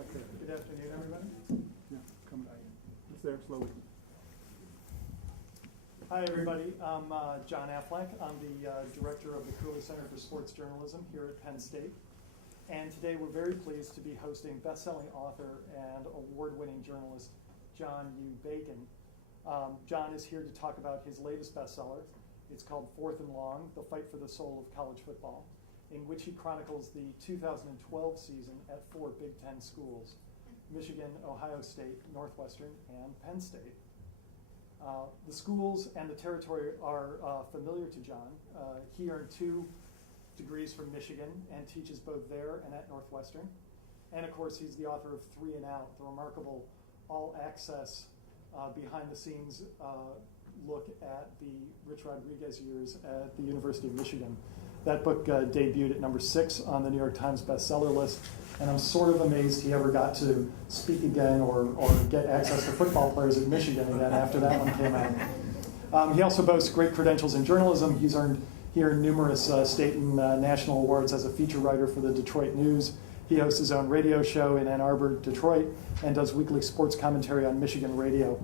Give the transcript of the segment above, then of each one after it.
Step there. Good afternoon, everybody. Yeah, come back. Just there, slowly. Hi, everybody. I'm John Affleck. I'm the director of the Cooley Center for Sports Journalism here at Penn State. And today we're very pleased to be hosting best-selling author and award-winning journalist John U. Bacon. John is here to talk about his latest bestseller. It's called Fourth and Long, The Fight for the Soul of College Football, in which he chronicles the 2012 season at 4 Big Ten schools: Michigan, Ohio State, Northwestern, and Penn State. The schools and the territory are familiar to John. He earned 2 degrees from Michigan and teaches both there and at Northwestern. And of course, he's the author of Three and Out, the remarkable all-access, behind-the-scenes look at the Rich Rodriguez years at the University of Michigan. That book debuted at number 6 on the New York Times bestseller list, and I'm sort of amazed he ever got to speak again or get access to football players at Michigan again after that one came out. He also boasts great credentials in journalism. He's earned numerous state and national awards as a feature writer for the Detroit News. He hosts his own radio show in Ann Arbor, Detroit, and does weekly sports commentary on Michigan radio.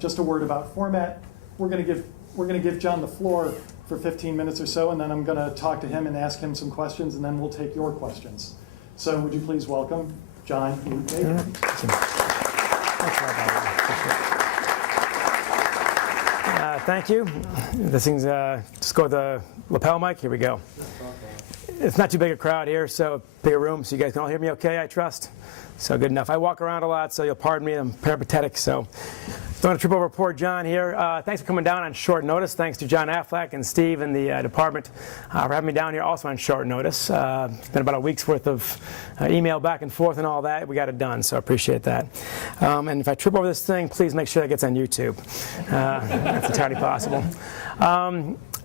Just a word about format. We're going to give John the floor for 15 minutes or so, and then I'm going to talk to him and ask him some questions, and then we'll take your questions. So would you please welcome John U. Bacon. Thank you. This thing's, just go with the lapel mic. Here we go. It's not too big a crowd here, so bigger room, so you guys can all hear me okay, I trust? So good enough. I walk around a lot, so you'll pardon me. I'm peripatetic, so don't want to trip over poor John here. Thanks for coming down on short notice. Thanks to John Affleck and Steve in the department for having me down here also on short notice. It's been about a week's worth of email back and forth and all that. We got it done, so I appreciate that. And if I trip over this thing, please make sure that gets on YouTube. That's entirely possible.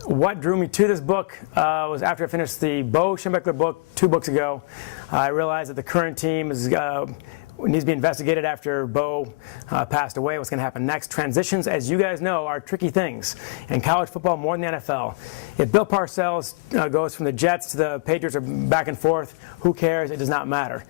What drew me to this book was after I finished the Bo Schembechler book 2 books ago. I realized that the current team is needs to be investigated after Bo passed away. What's going to happen next? Transitions, as you guys know, are tricky things in college football more than the NFL. If Bill Parcells goes from the Jets to the Patriots or back and forth, who cares? It does not matter.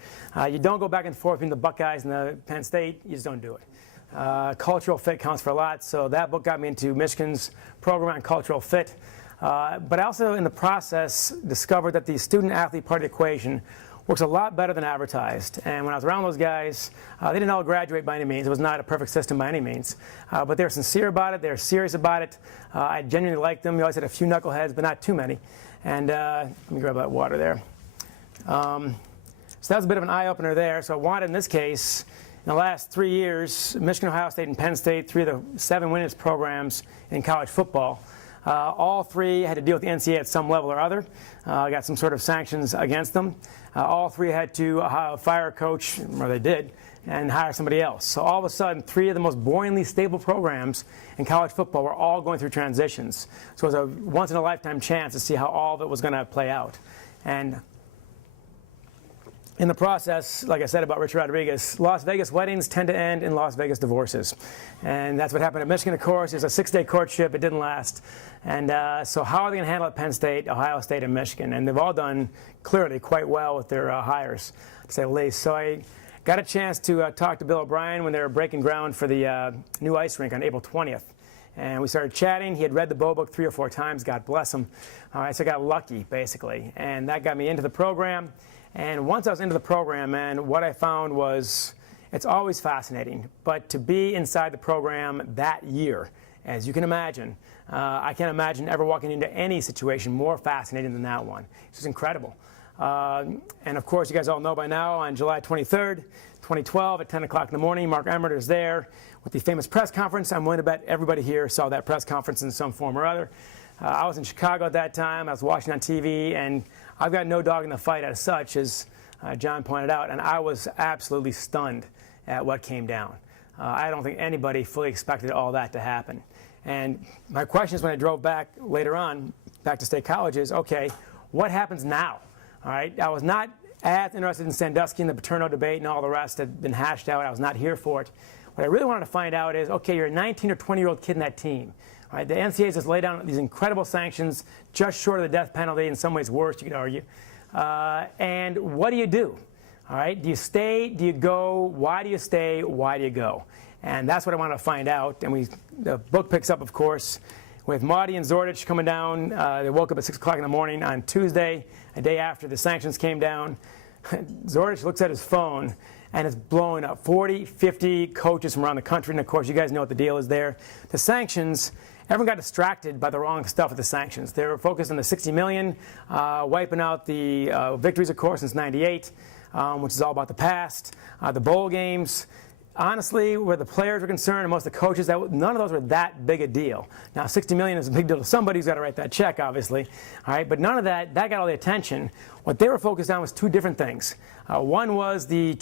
You don't go back and forth between the Buckeyes and the Penn State. You just don't do it. Cultural fit counts for a lot, so that book got me into Michigan's program on cultural fit. But I also, in the process, discovered that the student-athlete part of the equation works a lot better than advertised. And when I was around those guys, they didn't all graduate by any means. It was not a perfect system by any means. But they were sincere about it. They were serious about it. I genuinely liked them. We always had a few knuckleheads, but not too many. And let me grab that water there. So that was a bit of an eye-opener there. So I wanted, in this case, in the last 3 years, Michigan, Ohio State, and Penn State, 3 of the 7 winningest programs in college football. All 3 had to deal with the NCAA at some level or other. Got some sort of sanctions against them. All 3 had to fire a coach, or they did, and hire somebody else. So all of a sudden, 3 of the most boringly stable programs in college football were all going through transitions. So it was a once-in-a-lifetime chance to see how all of it was going to play out. And in the process, like I said about Rich Rodriguez, Las Vegas weddings tend to end in Las Vegas divorces. And that's what happened at Michigan, of course. It was a 6-day courtship. It didn't last. And so how are they going to handle it at Penn State, Ohio State, and Michigan? And they've all done, clearly, quite well with their hires, to say the least. So I got a chance to talk to Bill O'Brien when they were breaking ground for the new ice rink on April 20th. And we started chatting. He had read the Bo book 3 or 4 times. God bless him. All right, so I got lucky, basically. And that got me into the program. And once I was into the program, man, what I found was it's always fascinating. But to be inside the program that year, as you can imagine, I can't imagine ever walking into any situation more fascinating than that one. It's just incredible. And of course, you guys all know by now, on July 23rd, 2012, at 10 o'clock in the morning, Mark Emmert is there with the famous press conference. I'm willing to bet everybody here saw that press conference in some form or other. I was in Chicago at that time. I was watching on TV, and I've got no dog in the fight as such, as John pointed out, and I was absolutely stunned at what came down. I don't think anybody fully expected all that to happen. And my question is, when I drove back later on, back to State College, is, okay, what happens now? All right, I was not as interested in Sandusky and the Paterno debate and all the rest that had been hashed out. I was not here for it. What I really wanted to find out is, okay, you're a 19 or 20-year-old kid in that team. All right, the NCAA just laid down these incredible sanctions, just short of the death penalty, in some ways worse, you could argue. And what do you do? All right, do you stay? Do you go? Why do you stay? Why do you go? And that's what I want to find out. And the book picks up, of course, with Marty and Zordich coming down. They woke up at 6 o'clock in the morning on Tuesday, a day after the sanctions came down. Zordich looks at his phone, and it's blowing up. 40, 50 coaches from around the country. And, of course, you guys know what the deal is there. The sanctions, everyone got distracted by the wrong stuff with the sanctions. They were focused on the $60 million, wiping out the victories, of course, since '98. Which is all about the past, the bowl games. Honestly, where the players were concerned and most of the coaches, none of those were that big a deal. Now, $60 million is a big deal to somebody who's got to write that check, obviously. All right, but none of that got all the attention. What they were focused on was two different things. One was the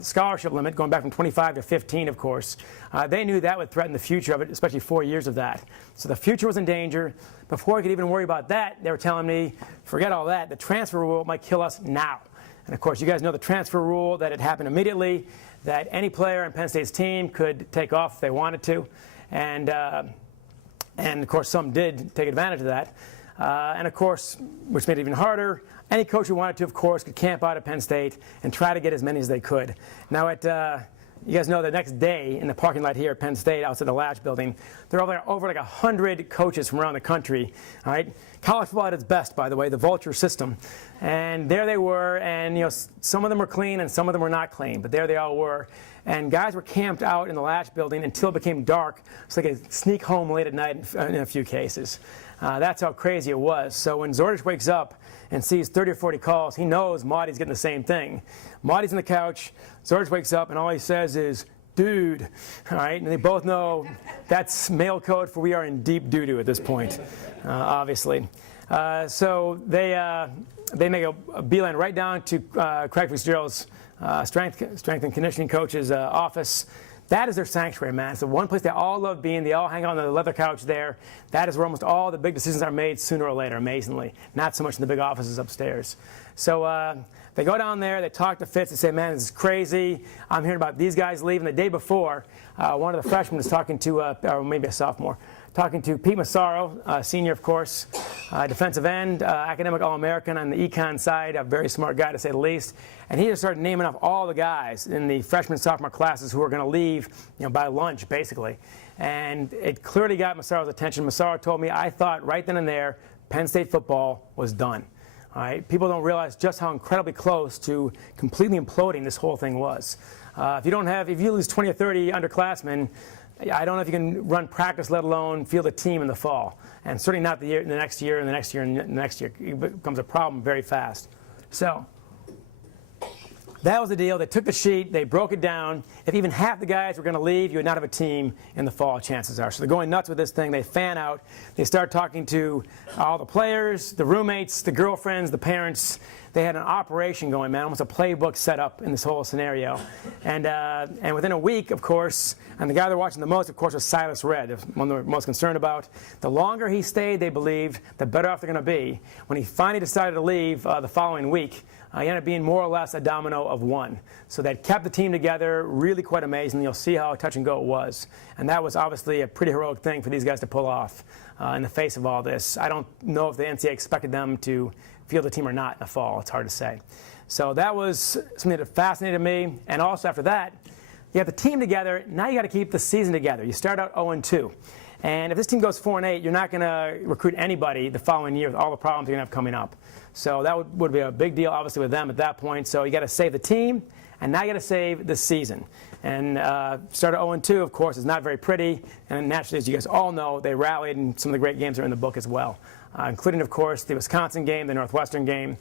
scholarship limit, going back from 25 to 15, of course. They knew that would threaten the future of it, especially 4 years of that. So the future was in danger. Before I could even worry about that, they were telling me, forget all that. The transfer rule might kill us now. And, of course, you guys know the transfer rule, that it happened immediately, that any player on Penn State's team could take off if they wanted to. And of course, some did take advantage of that. And, of course, which made it even harder, any coach who wanted to, of course, could camp out at Penn State and try to get as many as they could. Now, you guys know the next day in the parking lot here at Penn State, outside the Latch building, there are over like 100 coaches from around the country. All right, college football at its best, by the way, the vulture system. And there they were, and some of them were clean and some of them were not clean, but there they all were. And guys were camped out in the Latch building until it became dark, so they could sneak home late at night in a few cases. That's how crazy it was. So when Zordich wakes up and sees 30 or 40 calls, he knows Marty's getting the same thing. Marty's on the couch, Zordich wakes up, and all he says is, dude. All right, and they both know that's male code for we are in deep doo-doo at this point, obviously. So they make a beeline right down to Craig Fitzgerald's strength and conditioning coach's office. That is their sanctuary, man. It's the one place they all love being. They all hang out on the leather couch there. That is where almost all the big decisions are made sooner or later, amazingly. Not so much in the big offices upstairs. So they go down there. They talk to Fitz. They say, man, this is crazy. I'm hearing about these guys leaving. The day before, one of the freshmen was talking to, or maybe a sophomore, talking to Pete Massaro, senior, of course, defensive end, academic All-American on the econ side, a very smart guy to say the least. And he just started naming off all the guys in the freshman, sophomore classes who were going to leave by lunch, basically. And it clearly got Massaro's attention. Massaro told me, I thought right then and there, Penn State football was done. All right? People don't realize just how incredibly close to completely imploding this whole thing was. If you lose 20 or 30 underclassmen, I don't know if you can run practice, let alone field a team in the fall. And certainly not the next year, and the next year, and the next year. It becomes a problem very fast. So that was the deal. They took the sheet. They broke it down. If even half the guys were going to leave, you would not have a team in the fall, chances are. So they're going nuts with this thing. They fan out. They start talking to all the players, the roommates, the girlfriends, the parents. They had an operation going, man, almost a playbook set up in this whole scenario. And within a week, of course, and the guy they're watching the most, of course, was Silas Redd, the one they're most concerned about. The longer he stayed, they believed, the better off they're going to be. When he finally decided to leave the following week, he ended up being more or less a domino of one. So that kept the team together, really quite amazing. You'll see how touch and go it was. And that was obviously a pretty heroic thing for these guys to pull off in the face of all this. I don't know if the NCAA expected them to field the team or not in the fall. It's hard to say. So that was something that fascinated me. And also after that, you have the team together. Now you got to keep the season together. You start out 0-2. And if this team goes 4-8, you're not going to recruit anybody the following year with all the problems you're going to have coming up. So that would be a big deal, obviously, with them at that point. So you got to save the team, and now you got to save the season. And start at 0-2, of course, is not very pretty. And naturally, as you guys all know, they rallied, and some of the great games are in the book as well, including, of course, the Wisconsin game, the Northwestern game.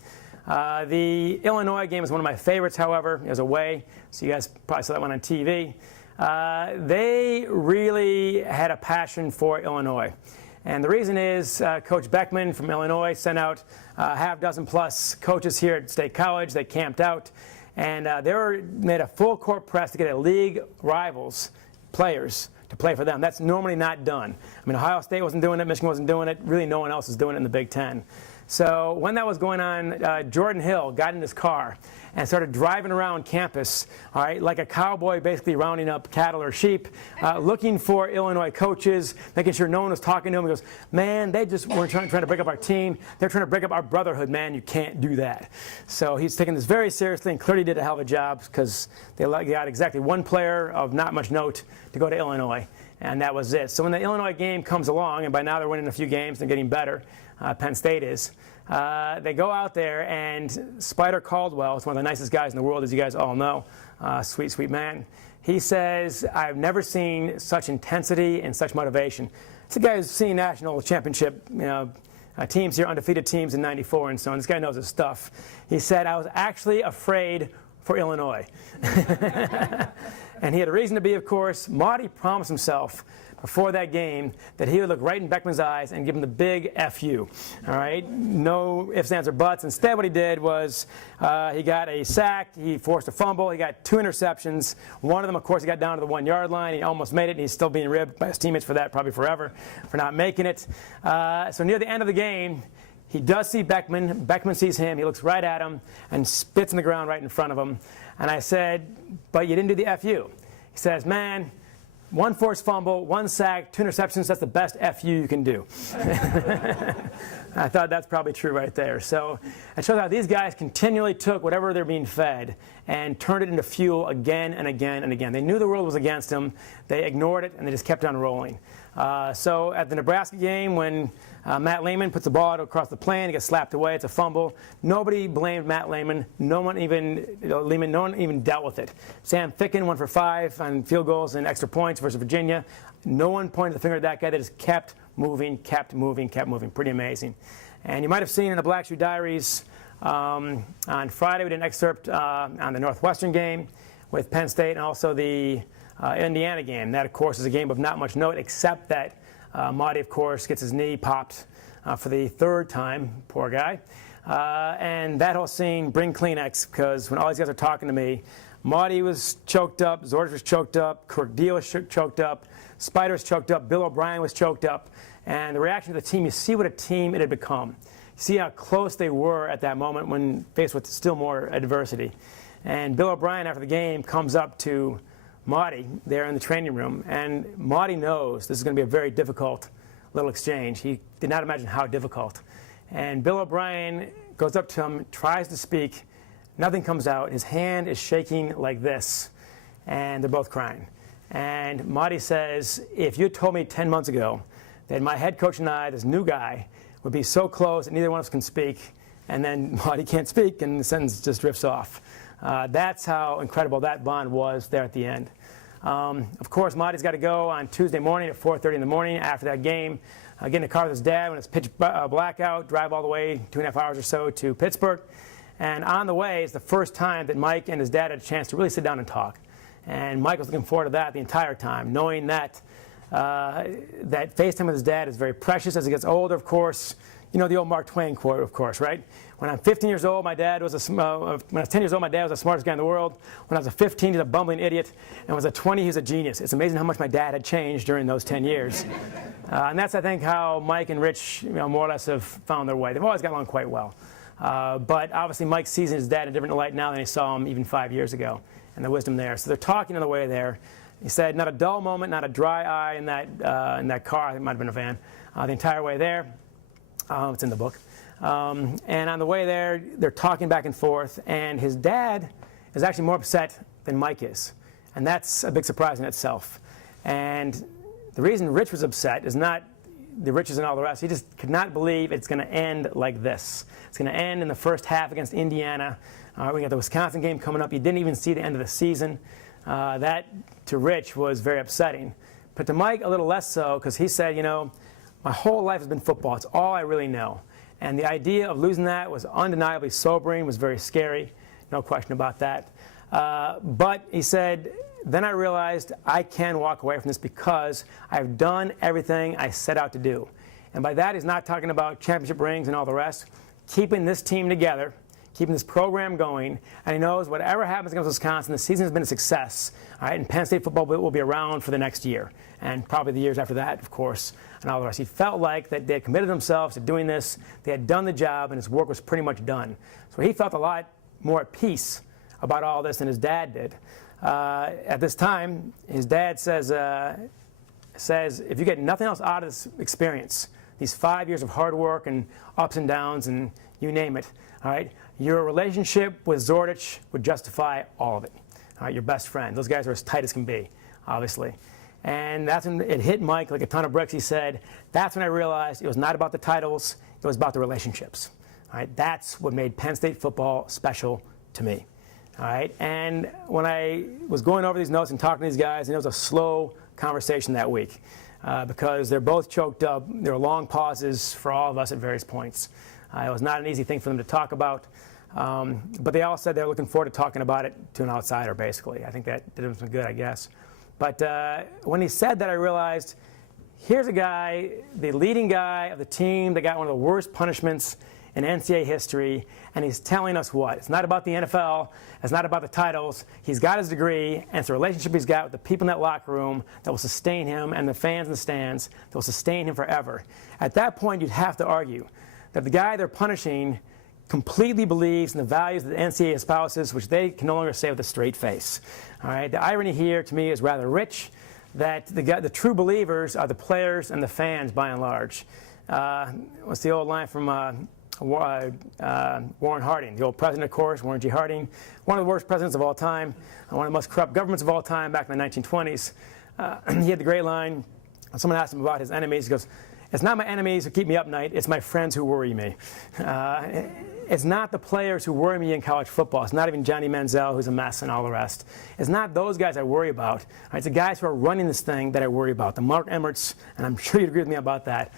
The Illinois game is one of my favorites, however. It was away, so you guys probably saw that one on TV. They really had a passion for Illinois. And the reason is Coach Beckman from Illinois sent out half dozen plus coaches here at State College. They camped out, and they made a full court press to get a league rivals players to play for them. That's normally not done. I mean, Ohio State wasn't doing it, Michigan wasn't doing it, really no one else is doing it in the Big Ten. So when that was going on, Jordan Hill got in his car and started driving around campus, all right, like a cowboy, basically rounding up cattle or sheep, looking for Illinois coaches, making sure no one was talking to him. He goes, man, they just weren't trying to break up our team. They're trying to break up our brotherhood, man. You can't do that. So he's taking this very seriously and clearly did a hell of a job because they got exactly one player of not much note to go to Illinois, and that was it. So when the Illinois game comes along, and by now they're winning a few games, they're getting better, Penn State is, they go out there, and Spider Caldwell is one of the nicest guys in the world, as you guys all know, sweet, sweet man. He says, I've never seen such intensity and such motivation. It's a guy who's seen national championship, teams here, undefeated teams in '94 and so on. This guy knows his stuff. He said, I was actually afraid for Illinois. And he had a reason to be, of course. Marty promised himself before that game that he would look right in Beckman's eyes and give him the big F-U. All right? No ifs, ands, or buts. Instead, what he did was he got a sack, he forced a fumble, he got 2 interceptions. One of them, of course, he got down to the 1-yard line. He almost made it, and he's still being ribbed by his teammates for that, probably forever, for not making it. So near the end of the game, he does see Beckman. Beckman sees him. He looks right at him and spits in the ground right in front of him. And I said, but you didn't do the F-U. He says, man, 1 forced fumble, 1 sack, 2 interceptions, that's the best F-U you can do. I thought that's probably true right there. So it shows how these guys continually took whatever they're being fed and turned it into fuel again and again and again. They knew the world was against them. They ignored it, and they just kept on rolling. So at the Nebraska game, when Matt Lehman puts the ball out across the plane, he gets slapped away, it's a fumble. Nobody blamed Matt Lehman. No one even dealt with it. Sam Ficken went for 5 on field goals and extra points versus Virginia. No one pointed the finger at that guy. They just kept moving, kept moving, kept moving. Pretty amazing. And you might have seen in the Black Shoe Diaries on Friday, we did an excerpt on the Northwestern game with Penn State and also the Indiana game. That, of course, is a game of not much note, except that Marty, of course, gets his knee popped for the 3rd time. Poor guy. And that whole scene, bring Kleenex, because when all these guys are talking to me, Marty was choked up, Zorich was choked up, Kirk Deal was choked up, Spider was choked up, Bill O'Brien was choked up. And the reaction of the team, you see what a team it had become. You see how close they were at that moment when faced with still more adversity. And Bill O'Brien, after the game, comes up to Marty there in the training room, and Marty knows this is going to be a very difficult little exchange. He did not imagine how difficult. And Bill O'Brien goes up to him, tries to speak, nothing comes out. His hand is shaking like this, and they're both crying. And Marty says, if you told me 10 months ago that my head coach and I, this new guy, would be so close that neither one of us can speak, and then Marty can't speak, and the sentence just drifts off. That's how incredible that bond was there at the end. Of course, Marty's got to go on Tuesday morning at 4:30 in the morning after that game, get in the car with his dad when it's pitch blackout, drive all the way 2.5 hours or so to Pittsburgh. And on the way is the first time that Mike and his dad had a chance to really sit down and talk. And Mike was looking forward to that the entire time, knowing that that FaceTime with his dad is very precious as he gets older, of course. You know the old Mark Twain quote, of course, right? When I'm 15 years old, when I was 10 years old, my dad was the smartest guy in the world. When I was 15, he's a bumbling idiot. And when I was 20, he's a genius. It's amazing how much my dad had changed during those 10 years. And that's, I think, how Mike and Rich, more or less have found their way. They've always got along quite well. But obviously, Mike sees his dad in a different light now than he saw him even 5 years ago, and the wisdom there. So they're talking on the way there. He said, not a dull moment, not a dry eye in that car. I think it might have been a van. The entire way there. It's in the book. And on the way there, they're talking back and forth, and his dad is actually more upset than Mike is. And that's a big surprise in itself. And the reason Rich was upset is not the riches and all the rest. He just could not believe it's going to end like this. It's going to end in the first half against Indiana. We got the Wisconsin game coming up. You didn't even see the end of the season. That, to Rich, was very upsetting. But to Mike, a little less so, because he said, my whole life has been football. It's all I really know. And the idea of losing that was undeniably sobering, was very scary. No question about that. But he said, then I realized I can walk away from this because I've done everything I set out to do. And by that, he's not talking about championship rings and all the rest. Keeping this team together, keeping this program going, and he knows whatever happens against Wisconsin, the season has been a success, all right, and Penn State football will be around for the next year, and probably the years after that, of course, and all the rest. He felt like that they had committed themselves to doing this, they had done the job, and his work was pretty much done. So he felt a lot more at peace about all this than his dad did. At this time, his dad says, if you get nothing else out of this experience, these 5 years of hard work and ups and downs and you name it, all right, your relationship with Zordich would justify all of it. All right, your best friend. Those guys are as tight as can be, obviously. And that's when it hit Mike like a ton of bricks. He said, that's when I realized it was not about the titles, it was about the relationships. All right, that's what made Penn State football special to me. All right, and when I was going over these notes and talking to these guys, and it was a slow conversation that week because they're both choked up. There were long pauses for all of us at various points. It was not an easy thing for them to talk about, but they all said they're looking forward to talking about it to an outsider, basically. I think that did them some good, I guess. But when he said that, I realized here's a guy, the leading guy of the team that got one of the worst punishments in NCAA history, and he's telling us what? It's not about the NFL, it's not about the titles. He's got his degree, and it's a relationship he's got with the people in that locker room that will sustain him, and the fans in the stands that will sustain him forever. At that point, you'd have to argue that the guy they're punishing completely believes in the values that the NCAA espouses, which they can no longer say with a straight face. All right? The irony here, to me, is rather rich, that the true believers are the players and the fans, by and large. What's the old line from Warren Harding, the old president, of course, Warren G. Harding, one of the worst presidents of all time, one of the most corrupt governments of all time back in the 1920s. He had the great line, when someone asked him about his enemies, he goes, it's not my enemies who keep me up night, it's my friends who worry me. It's not the players who worry me in college football. It's not even Johnny Manziel, who's a mess, and all the rest. It's not those guys I worry about. Right? It's the guys who are running this thing that I worry about. The Mark Emmerts, and I'm sure you'd agree with me about that.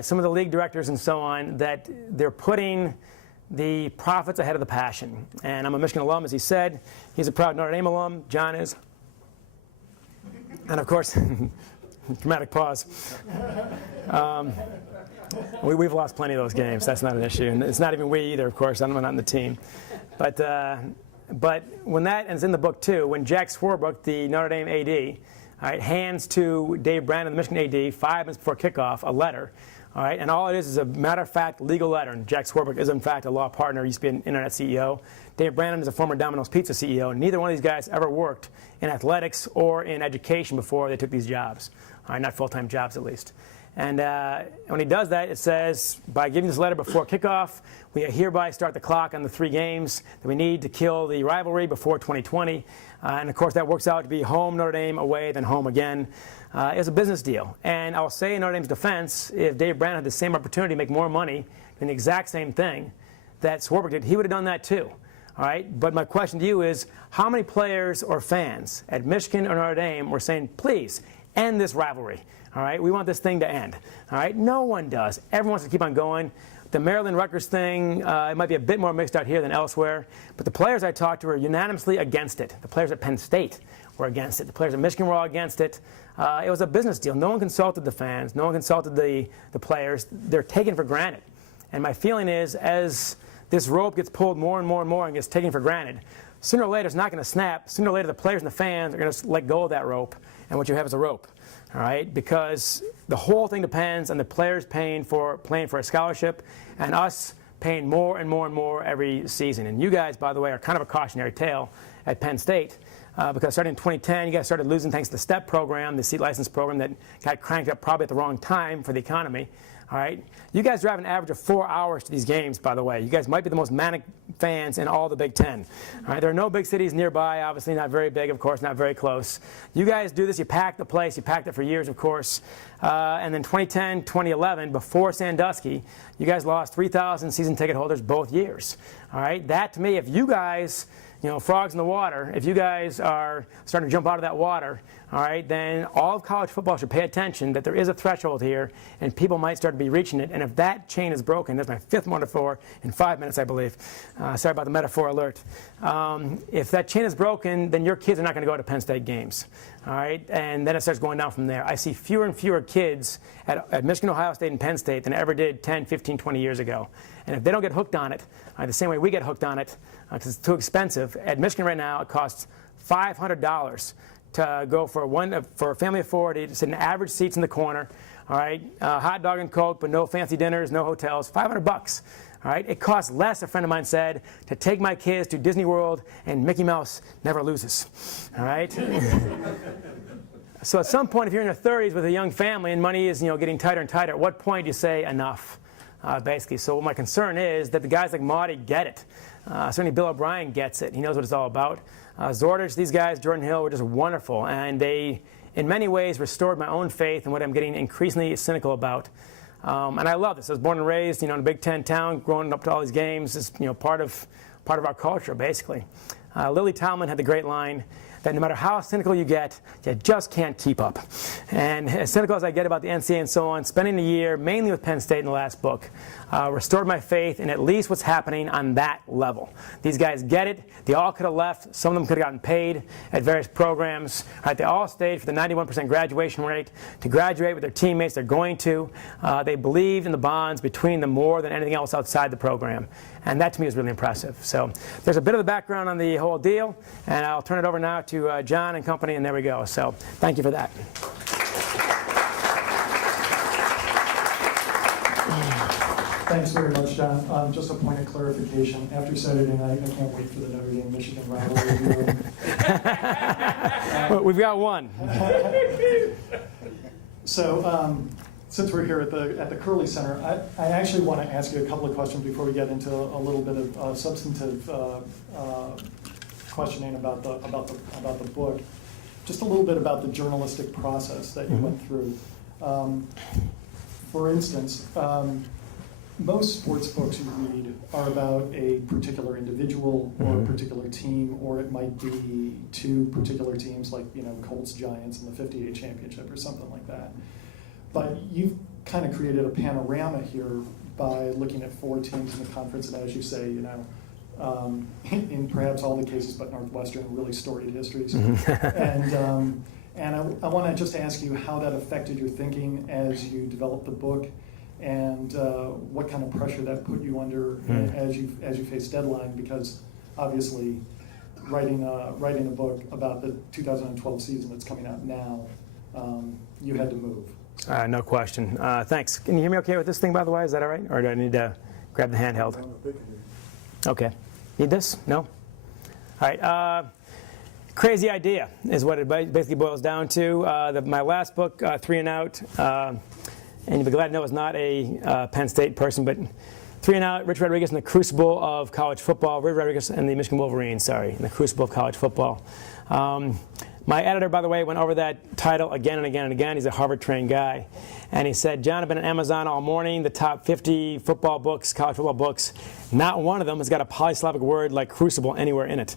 Some of the league directors and so on, that they're putting the profits ahead of the passion. And I'm a Michigan alum, as he said. He's a proud Notre Dame alum. John is. And of course, dramatic pause. We've lost plenty of those games. That's not an issue. And it's not even we either, of course. I'm not on the team. But when that, and it's in the book too, when Jack Swarbrick, the Notre Dame AD, all right, hands to Dave Brandon, the Michigan AD, 5 minutes before kickoff, a letter. All right, and all it is a matter-of-fact legal letter. And Jack Swarbrick is, in fact, a law partner. He used to be an internet CEO. Dave Brandon is a former Domino's Pizza CEO. Neither one of these guys ever worked in athletics or in education before they took these jobs. All right, not full-time jobs, at least. And when he does that, it says, by giving this letter before kickoff, we hereby start the clock on the 3 games that we need to kill the rivalry before 2020. And, of course, that works out to be home Notre Dame, away, then home again. It's a business deal. And I'll say in Notre Dame's defense, if Dave Brandon had the same opportunity to make more money doing the exact same thing that Swarbrick did, he would have done that too. All right? But my question to you is, how many players or fans at Michigan or Notre Dame were saying, please, end this rivalry? All right? We want this thing to end. All right? No one does. Everyone wants to keep on going. The Maryland-Rutgers thing, it might be a bit more mixed out here than elsewhere, but the players I talked to were unanimously against it. The players at Penn State were against it. The players at Michigan were all against it. It was a business deal. No one consulted the fans. No one consulted the players. They're taken for granted. And my feeling is, as this rope gets pulled more and more and more and gets taken for granted, sooner or later it's not going to snap. Sooner or later the players and the fans are going to let go of that rope, and what you have is a rope. All right, because the whole thing depends on the players playing for a scholarship and us paying more and more and more every season. And you guys, by the way, are kind of a cautionary tale at Penn State because starting in 2010, you guys started losing thanks to the STEP program, the seat license program that got cranked up probably at the wrong time for the economy. All right, you guys drive an average of 4 hours to these games, by the way. You guys might be the most manic fans in all the Big Ten. All right, there are no big cities nearby, obviously not very big, of course, not very close. You guys do this, you pack the place, you packed it for years, of course. And then 2010, 2011, before Sandusky, you guys lost 3,000 season ticket holders both years. All right, that to me, if you guys, frogs in the water, if you guys are starting to jump out of that water, all right, then all of college football should pay attention that there is a threshold here, and people might start to be reaching it. And if that chain is broken, that's my fifth metaphor in 5 minutes, I believe. Sorry about the metaphor alert. If that chain is broken, then your kids are not going to go to Penn State games, all right? And then it starts going down from there. I see fewer and fewer kids at Michigan, Ohio State, and Penn State than I ever did 10, 15, 20 years ago. And if they don't get hooked on it, the same way we get hooked on it, because it's too expensive, at Michigan right now it costs $500 to go for a family of 4 to sit in average seats in the corner, all right? Hot dog and Coke, but no fancy dinners, no hotels, $500. All right? It costs less, a friend of mine said, to take my kids to Disney World, and Mickey Mouse never loses. All right? So at some point, if you're in your 30s with a young family and money is getting tighter and tighter, at what point do you say enough, basically? So my concern is that the guys like Marty get it. Certainly Bill O'Brien gets it. He knows what it's all about. Zordich, these guys, Jordan Hill, were just wonderful. And they, in many ways, restored my own faith in what I'm getting increasingly cynical about. And I love this. I was born and raised, in a Big Ten town, growing up to all these games. It's, part of our culture, basically. Lily Tomlin had the great line that no matter how cynical you get, you just can't keep up. And as cynical as I get about the NCAA and so on, spending a year mainly with Penn State in the last book restored my faith in at least what's happening on that level. These guys get it. They all could have left. Some of them could have gotten paid at various programs. Right? They all stayed for the 91% graduation rate to graduate with their teammates they're going to. They believed in the bonds between them more than anything else outside the program. And that to me is really impressive. So there's a bit of the background on the whole deal, and I'll turn it over now to John and company, and there we go. So thank you for that. Thanks very much, John. Just a point of clarification. After Saturday night, I can't wait for the Notre Dame-Michigan rivalry. We've got one. So since we're here at the Curley Center, I actually want to ask you a couple of questions before we get into a little bit of substantive questioning about the book. Just a little bit about the journalistic process that you went through. For instance, most sports books you read are about a particular individual or a particular team, or it might be two particular teams like Colts Giants in the '58 championship or something like that. But you've kind of created a panorama here by looking at 4 teams in the conference, and as you say, in perhaps all the cases but Northwestern, really storied histories. And I want to just ask you how that affected your thinking as you developed the book, and what kind of pressure that put you under as you face deadline, because obviously writing a book about the 2012 season that's coming out now, you had to move. No question. Thanks. Can you hear me okay with this thing, by the way? Is that all right? Or do I need to grab the handheld? Okay. Need this? No? All right. Crazy idea is what it basically boils down to. My last book, 3 and Out, and you'll be glad to know it's not a Penn State person, but 3 and Out, Rich Rodriguez in the crucible of college football. Rich Rodriguez and the Michigan Wolverines, in the crucible of college football. My editor, by the way, went over that title again and again and again. He's a Harvard-trained guy. And he said, John, I've been on Amazon all morning, the top 50 football books, college football books. Not one of them has got a polysyllabic word like crucible anywhere in it.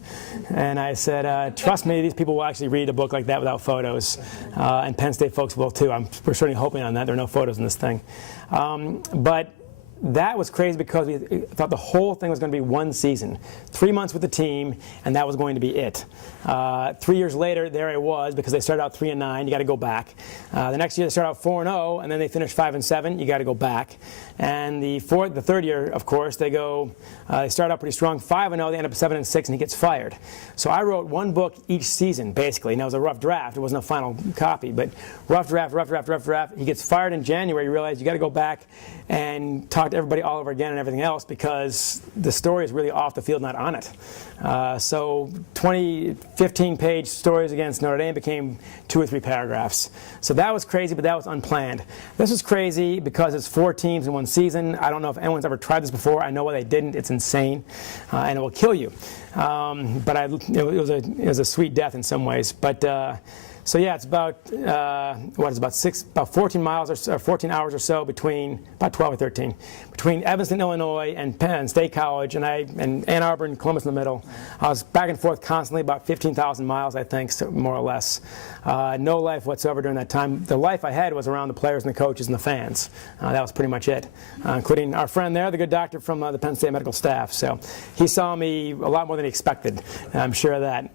And I said, trust me, these people will actually read a book like that without photos. And Penn State folks will too. We're certainly hoping on that. There are no photos in this thing. But that was crazy because we thought the whole thing was going to be one season. 3 months with the team, and that was going to be it. 3 years later, there it was, because they started out 3 and 9. You got to go back. The next year, they started out 4 and 0, and then they finished 5 and 7. You got to go back. And the third year, of course, they start out pretty strong, 5 and 0. They end up 7 and 6, and he gets fired. So I wrote one book each season, basically. Now it was a rough draft. It wasn't a final copy, but rough draft. He gets fired in January. You realize you got to go back and talk to everybody all over again and everything else, because the story is really off the field, not on it. So 15-page stories against Notre Dame became 2 or 3 paragraphs. So that was crazy, but that was unplanned. This was crazy because it's 4 teams in one season. I don't know if anyone's ever tried this before. I know why they didn't. It's insane, and it will kill you. But it was a sweet death in some ways. But So yeah, it's about about 14 miles or 14 hours or so between, about 12 or 13, between Evanston, Illinois, and Penn State College, and Ann Arbor and Columbus in the middle. I was back and forth constantly, about 15,000 miles, I think, so more or less. No life whatsoever during that time. The life I had was around the players and the coaches and the fans. That was pretty much it, including our friend there, the good doctor from the Penn State medical staff. So he saw me a lot more than he expected. I'm sure of that.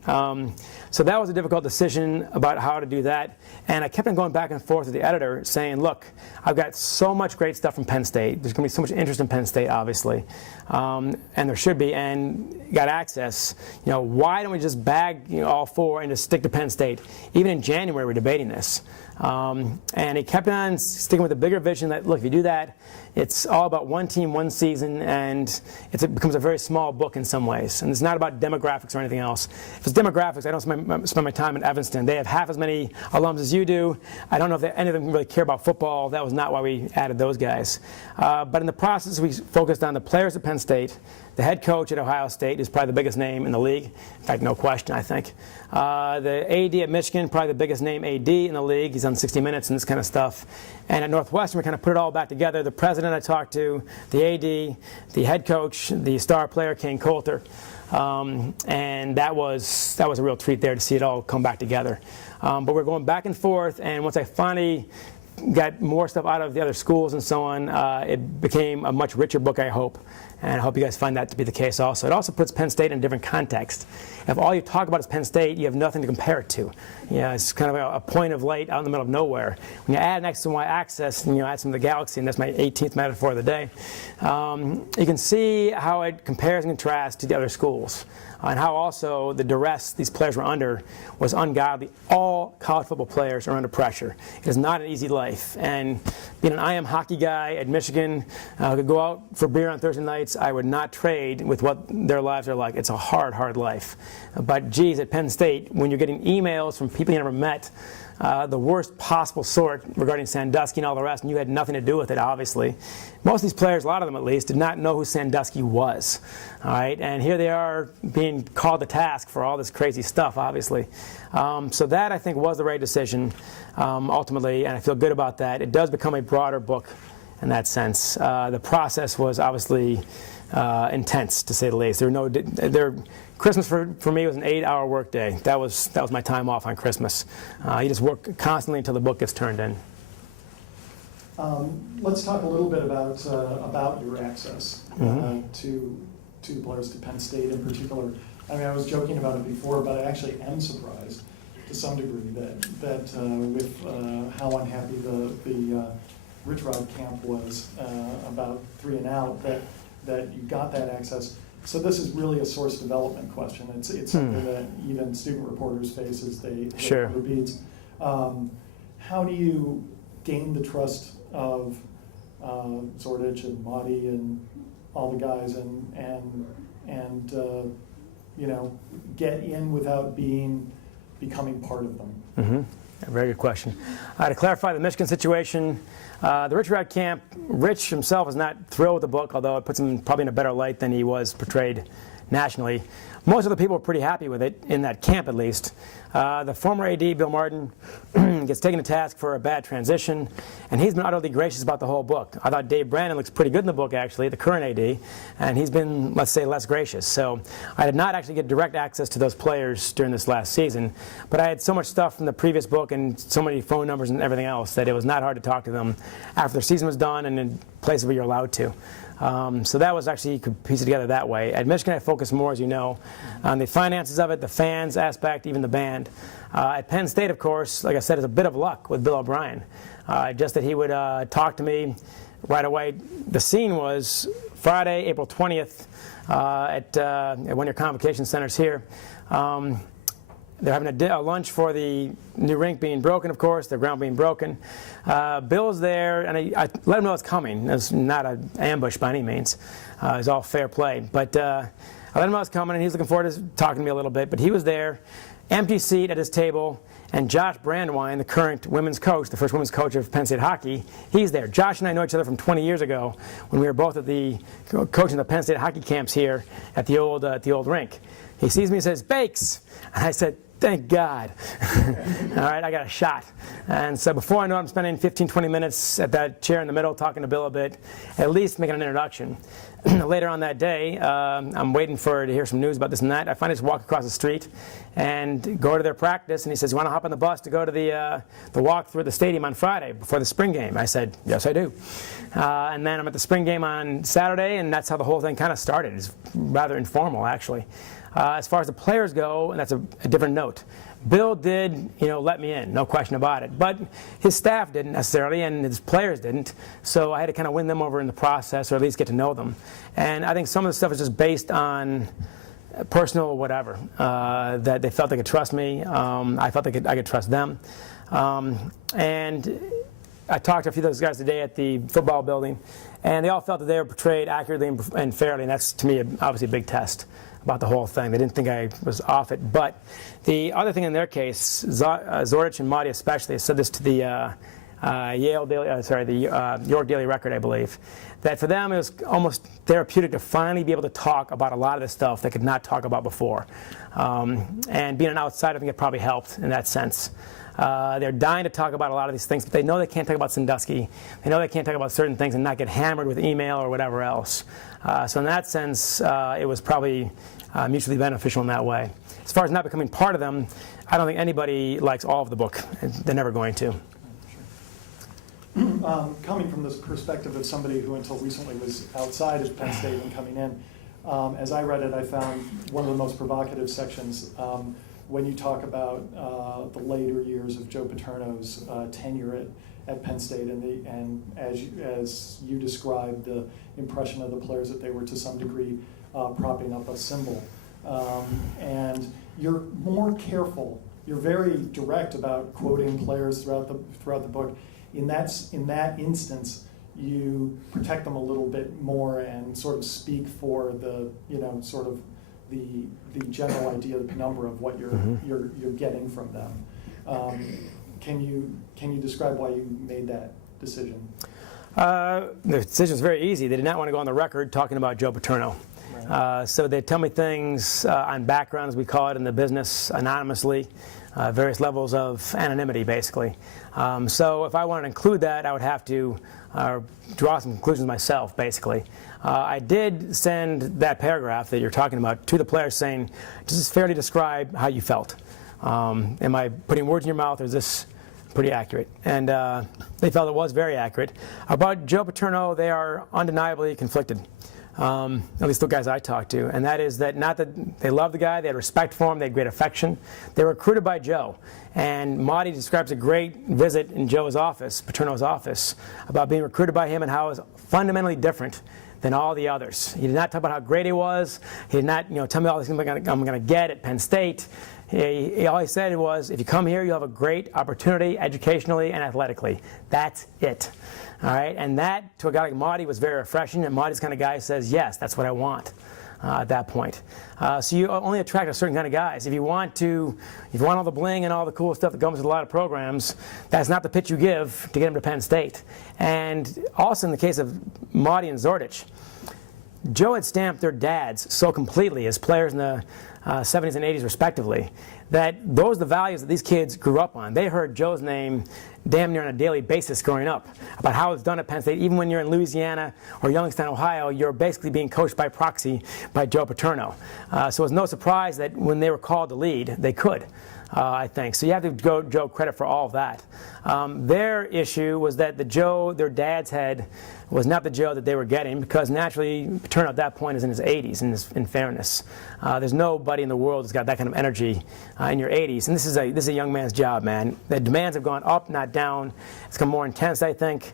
So that was a difficult decision about how to do that. And I kept on going back and forth with the editor saying, look, I've got so much great stuff from Penn State. There's going to be so much interest in Penn State, obviously. And there should be, and got access. Why don't we just bag all four and just stick to Penn State? Even in January, we're debating this. And he kept on sticking with the bigger vision that, look, if you do that, it's all about one team, one season, and it becomes a very small book in some ways. And it's not about demographics or anything else. If it's demographics, I don't spend my time in Evanston. They have half as many alums as you do. I don't know if any of them really care about football. That was not why we added those guys. But in the process, we focused on the players at Penn State. The head coach at Ohio State is probably the biggest name in the league. In fact, no question, I think. The AD at Michigan, probably the biggest name AD in the league. He's on 60 Minutes and this kind of stuff. And at Northwestern, we kind of put it all back together. The president I talked to, the AD, the head coach, the star player, Kane Coulter. And that was a real treat there to see it all come back together. But we're going back and forth, and once I finally got more stuff out of the other schools and so on, it became a much richer book, I hope. And I hope you guys find that to be the case also. It also puts Penn State in a different context. If all you talk about is Penn State, you have nothing to compare it to. It's kind of a point of light out in the middle of nowhere. When you add an X and Y axis and you add some of the galaxy, and that's my 18th metaphor of the day, you can see how it compares and contrasts to the other schools. And how also the duress these players were under was ungodly. All college football players are under pressure. It is not an easy life. And being an IM hockey guy at Michigan, could go out for beer on Thursday nights, I would not trade with what their lives are like. It's a hard, hard life. But geez, at Penn State, when you're getting emails from people you never met, the worst possible sort regarding Sandusky and all the rest, and you had nothing to do with it, obviously. Most of these players, a lot of them at least, did not know who Sandusky was. All right, and here they are being called to task for all this crazy stuff, obviously. So that, I think, was the right decision, ultimately, and I feel good about that. It does become a broader book in that sense. The process was obviously intense, to say the least. Christmas for me was an 8-hour workday. That was my time off on Christmas. You just work constantly until the book gets turned in. Let's talk a little bit about your access to the players, to Penn State in particular. I mean, I was joking about it before, but I actually am surprised to some degree that with how unhappy the Rich Rod camp was about 3 and out, that you got that access. So this is really a source development question. It's something that even student reporters face as they Sure. cover beats. How do you gain the trust of Zordich and Mahdi and all the guys and get in without becoming part of them? Mm-hmm. A very good question. To clarify the Michigan situation, the Rich Rod camp, Rich himself is not thrilled with the book, although it puts him probably in a better light than he was portrayed nationally. Most of the people were pretty happy with it, in that camp at least. The former AD, Bill Martin, gets taken to task for a bad transition, and he's been utterly gracious about the whole book. I thought Dave Brandon looks pretty good in the book, actually, the current AD, and he's been, let's say, less gracious. So I did not actually get direct access to those players during this last season, but I had so much stuff from the previous book and so many phone numbers and everything else that it was not hard to talk to them after their season was done and in places where you're allowed to. So that was actually, you could piece it together that way. At Michigan, I focused more, as you know, on the finances of it, the fans aspect, even the band. At Penn State, of course, like I said, it's a bit of luck with Bill O'Brien. Just that he would talk to me right away. The scene was Friday, April 20th, at one of your convocation centers here. They're having a lunch for the new rink being broken, of course, the ground being broken. Bill's there, and I let him know it's coming. It's not an ambush by any means. It's all fair play. But I let him know it's coming, and he's looking forward to talking to me a little bit. But he was there, empty seat at his table, and Josh Brandwine, the current women's coach, the first women's coach of Penn State hockey, he's there. Josh and I know each other from 20 years ago when we were both at coaching the Penn State hockey camps here at the old rink. He sees me and says, "Bakes." And I said, thank God. All right, I got a shot. And so before I know it, I'm spending 15, 20 minutes at that chair in the middle talking to Bill a bit, at least making an introduction. Later on that day, I'm waiting to hear some news about this and that. I finally just walk across the street and go to their practice, and he says, "You want to hop on the bus to go to the walk through the stadium on Friday before the spring game?" I said, "Yes, I do." And then I'm at the spring game on Saturday, and that's how the whole thing kind of started. It's rather informal, actually. As far as the players go, and that's a different note. Bill did, let me in, no question about it. But his staff didn't necessarily, and his players didn't. So I had to kind of win them over in the process, or at least get to know them. And I think some of the stuff is just based on personal whatever, that they felt they could trust me. I felt I could trust them. And I talked to a few of those guys today at the football building, and they all felt that they were portrayed accurately and fairly, and that's, to me, obviously a big test about the whole thing. They didn't think I was off it. But the other thing in their case, Zordich and Marty especially, said this to the York Daily Record, I believe, that for them it was almost therapeutic to finally be able to talk about a lot of the stuff they could not talk about before. And being an outsider, I think it probably helped in that sense. They're dying to talk about a lot of these things, but they know they can't talk about Sandusky. They know they can't talk about certain things and not get hammered with email or whatever else. So in that sense, it was probably mutually beneficial in that way. As far as not becoming part of them, I don't think anybody likes all of the book. They're never going to. Coming from this perspective of somebody who until recently was outside of Penn State and coming in, as I read it, I found one of the most provocative sections when you talk about the later years of Joe Paterno's tenure at Penn State, and as you described, the impression of the players that they were to some degree propping up a symbol. And you're more careful. You're very direct about quoting players throughout the book. In that instance, you protect them a little bit more and sort of speak for the the general idea, the penumbra of what you're getting from them. Can you describe why you made that decision? The decision was very easy. They did not want to go on the record talking about Joe Paterno. Right. So they tell me things on background, as we call it in the business, anonymously, various levels of anonymity, basically. So if I wanted to include that, I would have to draw some conclusions myself, basically. I did send that paragraph that you're talking about to the players saying, does this fairly describe how you felt? Am I putting words in your mouth, or is this pretty accurate? And they felt it was very accurate. About Joe Paterno, they are undeniably conflicted, at least the guys I talked to, and that is that not that they loved the guy, they had respect for him, they had great affection. They were recruited by Joe. And Marty describes a great visit in Joe's office, Paterno's office, about being recruited by him and how it was fundamentally different than all the others. He did not talk about how great he was. He did not, tell me all these things I'm going to get at Penn State. All he said was, if you come here, you'll have a great opportunity educationally and athletically. That's it. All right? And that, to a guy like Marty, was very refreshing. And Marty's kind of guy says, yes, that's what I want at that point. So you only attract a certain kind of guys. If you want all the bling and all the cool stuff that comes with a lot of programs, that's not the pitch you give to get them to Penn State. And also in the case of Marty and Zordich, Joe had stamped their dads so completely as players in the 70s and 80s respectively, that those are the values that these kids grew up on. They heard Joe's name damn near on a daily basis growing up, about how it's done at Penn State. Even when you're in Louisiana or Youngstown, Ohio, you're basically being coached by proxy by Joe Paterno. So it was no surprise that when they were called to lead, they could, I think. So you have to give Joe credit for all of that. Their issue was that the Joe their dads had was not the Joe that they were getting, because naturally Paterno at that point is in his 80s, in fairness. There's nobody in the world that's got that kind of energy in your 80s. And this is a young man's job, man. The demands have gone up, not down. It's become more intense, I think,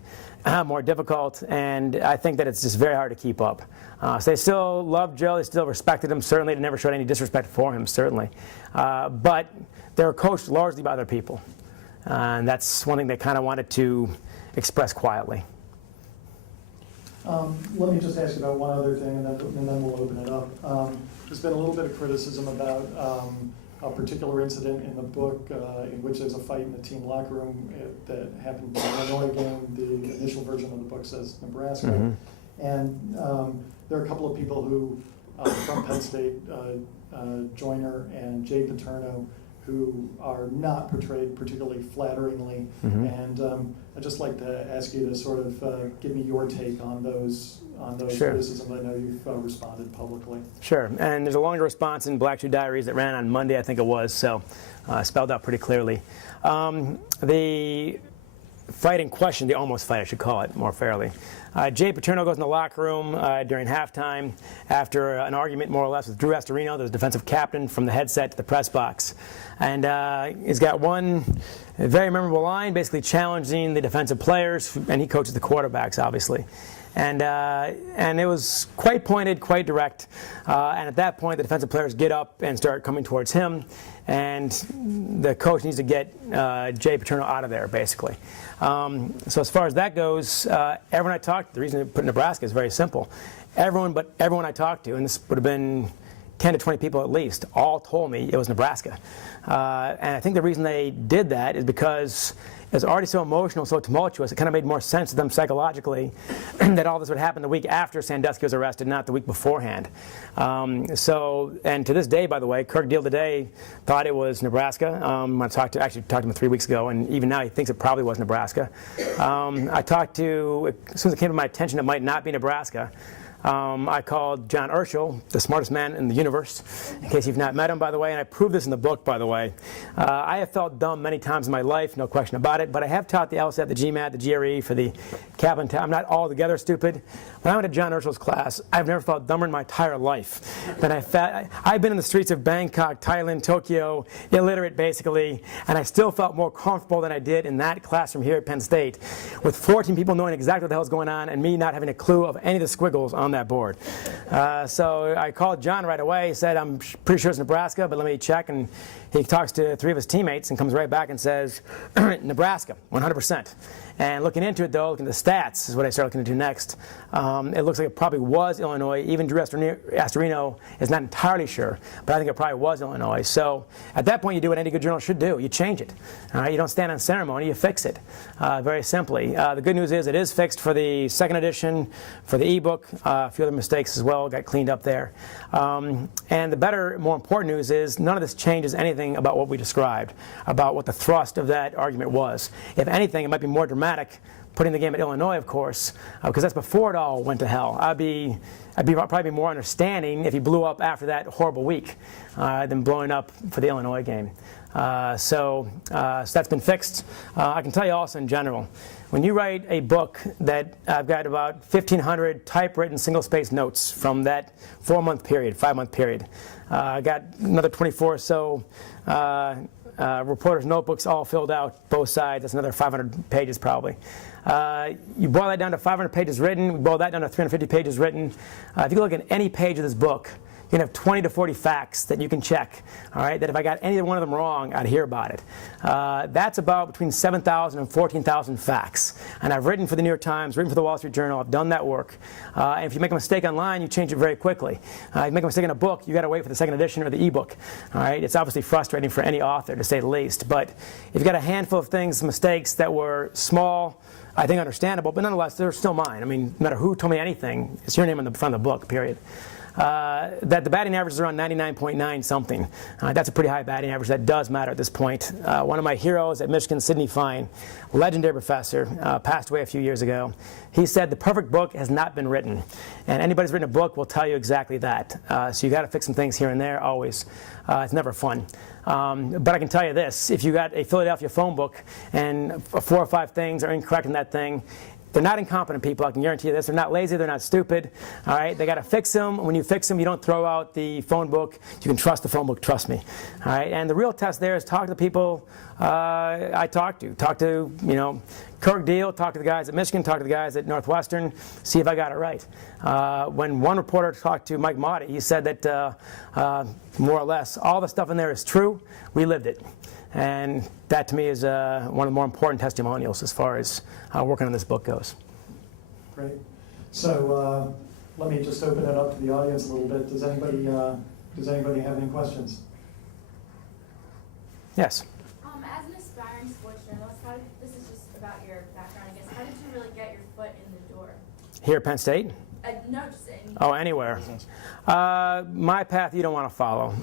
more difficult, and I think that it's just very hard to keep up. So they still loved Joe. They still respected him, certainly. They never showed any disrespect for him, certainly. But they were coached largely by other people. And that's one thing they kind of wanted to express quietly. Let me just ask you about one other thing, and then we'll open it up. There's been a little bit of criticism about a particular incident in the book in which there's a fight in the team locker room that happened in the Illinois game. The initial version of the book says Nebraska. Mm-hmm. And there are a couple of people who, from Penn State, Joyner and Jay Paterno, who are not portrayed particularly flatteringly. And I'd just like to ask you to sort of give me your take on those Sure. criticisms. I know you've responded publicly. Sure, and there's a longer response in Black Shoe Diaries that ran on Monday, I think it was, so spelled out pretty clearly. The fight in question, the almost fight I should call it more fairly. Jay Paterno goes in the locker room during halftime after an argument more or less with Drew Astorino, the defensive captain, from the headset to the press box. And he's got one very memorable line, basically challenging the defensive players, and he coaches the quarterbacks, obviously. And it was quite pointed, quite direct. And at that point, the defensive players get up and start coming towards him. And the coach needs to get Jay Paterno out of there, basically. So as far as that goes, everyone I talked to, the reason I put Nebraska is very simple. Everyone I talked to, and this would have been 10 to 20 people at least, all told me it was Nebraska. And I think the reason they did that is because it was already so emotional, so tumultuous, it kind of made more sense to them psychologically that all this would happen the week after Sandusky was arrested, not the week beforehand. And to this day, by the way, Kirk Deal today thought it was Nebraska. I talked to him 3 weeks ago, and even now he thinks it probably was Nebraska. I talked to, as soon as it came to my attention it might not be Nebraska, I called John Urschel, the smartest man in the universe, in case you've not met him, by the way, and I proved this in the book, by the way. I have felt dumb many times in my life, no question about it, but I have taught the LSAT, the GMAT, the GRE, for the Kaplan. I'm not altogether stupid. When I went to John Urschel's class, I've never felt dumber in my entire life than I've been in the streets of Bangkok, Thailand, Tokyo, illiterate basically, and I still felt more comfortable than I did in that classroom here at Penn State, with 14 people knowing exactly what the hell's going on and me not having a clue of any of the squiggles on that board. So I called John right away, said, I'm pretty sure it's Nebraska, but let me check, and he talks to 3 of his teammates and comes right back and says, Nebraska, 100%. And looking into it, though, looking at the stats is what I started looking into next. It looks like it probably was Illinois. Even Drew Astorino is not entirely sure, but I think it probably was Illinois. So at that point, you do what any good journalist should do. You change it. All right? You don't stand on ceremony. You fix it, very simply. The good news is it is fixed for the second edition, for the ebook. A few other mistakes as well got cleaned up there. And the better, more important news is none of this changes anything about what we described, about what the thrust of that argument was. If anything, it might be more dramatic, putting the game at Illinois, of course, because that's before it all went to hell. I'd probably be more understanding if he blew up after that horrible week than blowing up for the Illinois game. So that's been fixed. I can tell you also in general, when you write a book that I've got about 1,500 typewritten single-space notes from that 5-month period. I got another 24 or so reporters' notebooks all filled out, both sides. That's another 500 pages probably. You boil that down to 500 pages written. We boil that down to 350 pages written. If you look at any page of this book, you can have 20 to 40 facts that you can check, all right, that if I got any one of them wrong, I'd hear about it. That's about between 7,000 and 14,000 facts. And I've written for the New York Times, written for the Wall Street Journal. I've done that work. And if you make a mistake online, you change it very quickly. If you make a mistake in a book, you got to wait for the second edition or the ebook. All right, it's obviously frustrating for any author, to say the least. But if you've got a handful of things, mistakes that were small, I think understandable, but nonetheless, they're still mine. I mean, no matter who told me anything, it's your name on the front of the book, period. That the batting average is around 99.9 something. That's a pretty high batting average. That does matter at this point. One of my heroes at Michigan, Sidney Fine, legendary professor, passed away a few years ago. He said the perfect book has not been written. And anybody who's written a book will tell you exactly that. So you got to fix some things here and there always. It's never fun. But I can tell you this, if you got a Philadelphia phone book and 4 or 5 things are incorrect in that thing, they're not incompetent people, I can guarantee you this. They're not lazy, they're not stupid. All right, they got to fix them. When you fix them, you don't throw out the phone book. You can trust the phone book, trust me. All right, and the real test there is talk to the people I talk to. Talk to, Kirk Deal, talk to the guys at Michigan, talk to the guys at Northwestern, see if I got it right. When one reporter talked to Mike Motti, he said that more or less all the stuff in there is true. We lived it. And that, to me, is one of the more important testimonials as far as working on this book goes. Great. So let me just open it up to the audience a little bit. Does anybody have any questions? Yes. As an aspiring sports journalist, this is just about your background, I guess. How did you really get your foot in the door? Here at Penn State? No, just in. Oh, anywhere. My path you don't want to follow.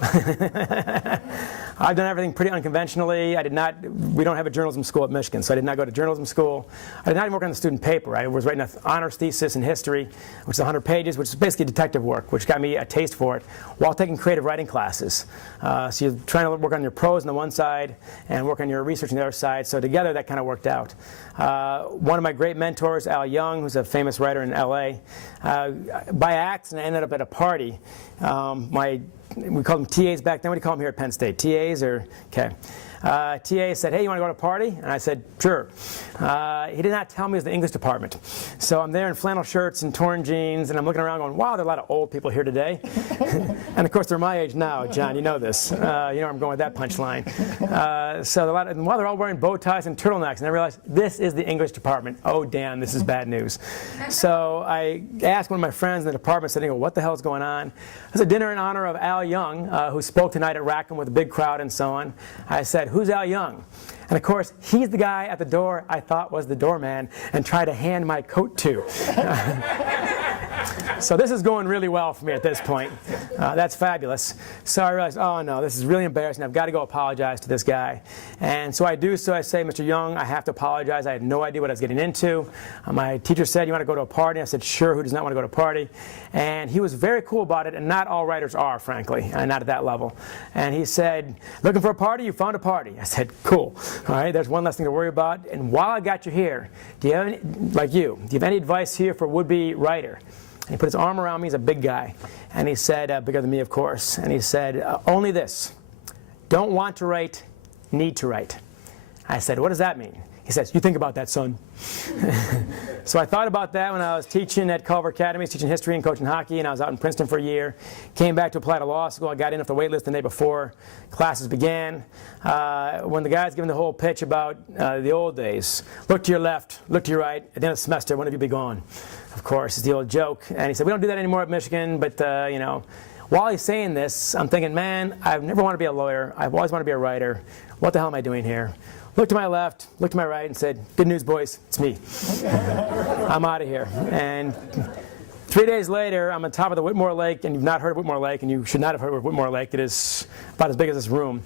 I've done everything pretty unconventionally. We don't have a journalism school at Michigan, so I did not go to journalism school. I did not even work on the student paper. I was writing an honors thesis in history, which is 100 pages, which is basically detective work, which got me a taste for it while taking creative writing classes. So you're trying to work on your prose on the one side and work on your research on the other side. So together that kind of worked out. One of my great mentors, Al Young, who's a famous writer in LA, by accident I ended up at a party. We called them TAs back then. What do you call them here at Penn State? TAs or, okay. TA said, hey, you want to go to a party? And I said, sure. He did not tell me it was the English department. So I'm there in flannel shirts and torn jeans, and I'm looking around going, wow, there are a lot of old people here today. And of course, they're my age now, John, you know this. You know where I'm going with that punchline. And while they're all wearing bow ties and turtlenecks, and I realized, this is the English department. Oh, damn, this is bad news. So I asked one of my friends in the department, said, what the hell is going on? It was a dinner in honor of Al Young, who spoke tonight at Rackham with a big crowd and so on. I said, who's Al Young? And of course, he's the guy at the door I thought was the doorman and tried to hand my coat to. So this is going really well for me at this point. That's fabulous. So I realized, oh no, this is really embarrassing. I've got to go apologize to this guy. And so I do so. I say, Mr. Young, I have to apologize. I had no idea what I was getting into. My teacher said, you want to go to a party? I said, sure, who does not want to go to a party? And he was very cool about it, and not all writers are, frankly, not at that level. And he said, looking for a party? You found a party. I said, cool. All right, there's one less thing to worry about. And while I got you here, do you have any, do you have any advice here for a would-be writer? And he put his arm around me. He's a big guy. And he said, bigger than me, of course. And he said, only this. Don't want to write, need to write. I said, what does that mean? He says, you think about that, son. So I thought about that when I was teaching at Culver Academy, teaching history and coaching hockey, and I was out in Princeton for a year. Came back to apply to law school. I got in off the wait list the day before classes began. When the guy's giving the whole pitch about the old days, look to your left, look to your right, at the end of the semester, when have you be gone? Of course, it's the old joke. And he said, we don't do that anymore at Michigan, but you know, while he's saying this, I'm thinking, man, I've never wanted to be a lawyer. I've always wanted to be a writer. What the hell am I doing here? Looked to my left, looked to my right, and said, good news, boys, it's me. I'm out of here. And 3 days later, I'm on top of the Whitmore Lake, and you've not heard of Whitmore Lake, and you should not have heard of Whitmore Lake. It is about as big as this room.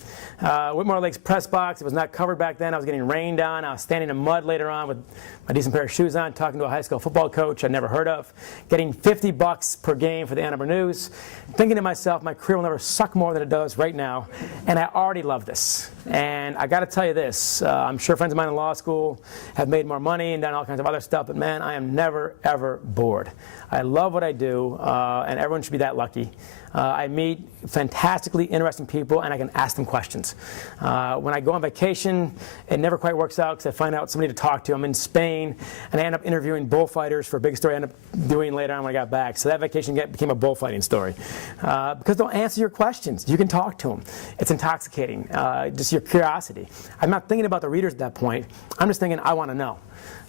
Whitmore Lake's press box, it was not covered back then. I was getting rained on. I was standing in mud later on with a decent pair of shoes on, talking to a high school football coach I'd never heard of, getting $50 per game for the Ann Arbor News, thinking to myself, my career will never suck more than it does right now, and I already love this. And I got to tell you this, I'm sure friends of mine in law school have made more money and done all kinds of other stuff, but man, I am never, ever bored. I love what I do, and everyone should be that lucky. I meet fantastically interesting people, and I can ask them questions. When I go on vacation, it never quite works out because I find out somebody to talk to. I'm in Spain, and I end up interviewing bullfighters for a big story I end up doing later on when I got back. So that vacation became a bullfighting story. Because they'll answer your questions. You can talk to them. It's intoxicating, just your curiosity. I'm not thinking about the readers at that point. I'm just thinking, I want to know.